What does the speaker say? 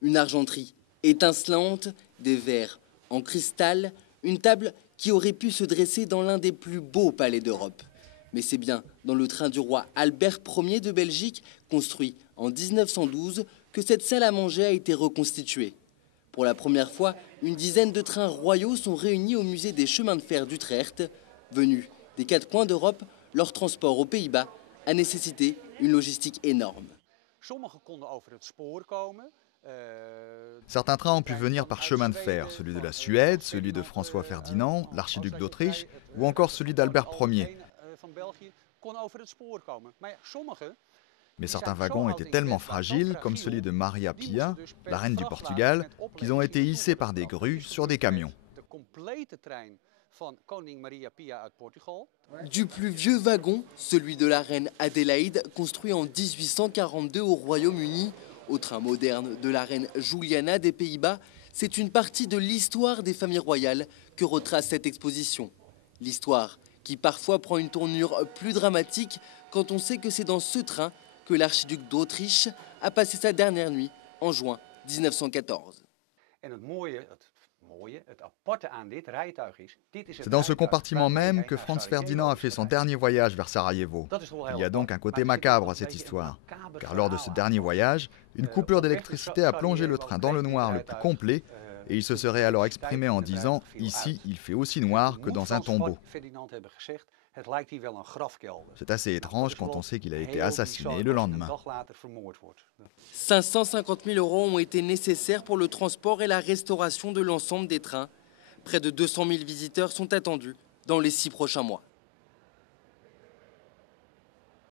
Une argenterie étincelante, des verres en cristal, une table qui aurait pu se dresser dans l'un des plus beaux palais d'Europe. Mais c'est bien dans le train du roi Albert Ier de Belgique, construit en 1912, que cette salle à manger a été reconstituée. Pour la première fois, une dizaine de trains royaux sont réunis au musée des chemins de fer d'Utrecht. Venus des 4 coins d'Europe, leur transport aux Pays-Bas a nécessité une logistique énorme. Certains trains ont pu venir par chemin de fer, celui de la Suède, celui de François Ferdinand, l'archiduc d'Autriche, ou encore celui d'Albert Ier. Mais certains wagons étaient tellement fragiles, comme celui de Maria Pia, la reine du Portugal, qu'ils ont été hissés par des grues sur des camions. Du plus vieux wagon, celui de la reine Adélaïde, construit en 1842 au Royaume-Uni, au train moderne de la reine Juliana des Pays-Bas, c'est une partie de l'histoire des familles royales que retrace cette exposition. L'histoire qui parfois prend une tournure plus dramatique quand on sait que c'est dans ce train que l'archiduc d'Autriche a passé sa dernière nuit en juin 1914. C'est dans ce compartiment même que Franz Ferdinand a fait son dernier voyage vers Sarajevo. Il y a donc un côté macabre à cette histoire, car lors de ce dernier voyage, une coupure d'électricité a plongé le train dans le noir le plus complet, et il se serait alors exprimé en disant « Ici, il fait aussi noir que dans un tombeau ». C'est assez étrange quand on sait qu'il a été assassiné le lendemain. 550 000 € ont été nécessaires pour le transport et la restauration de l'ensemble des trains. Près de 200 000 visiteurs sont attendus dans les 6 prochains mois.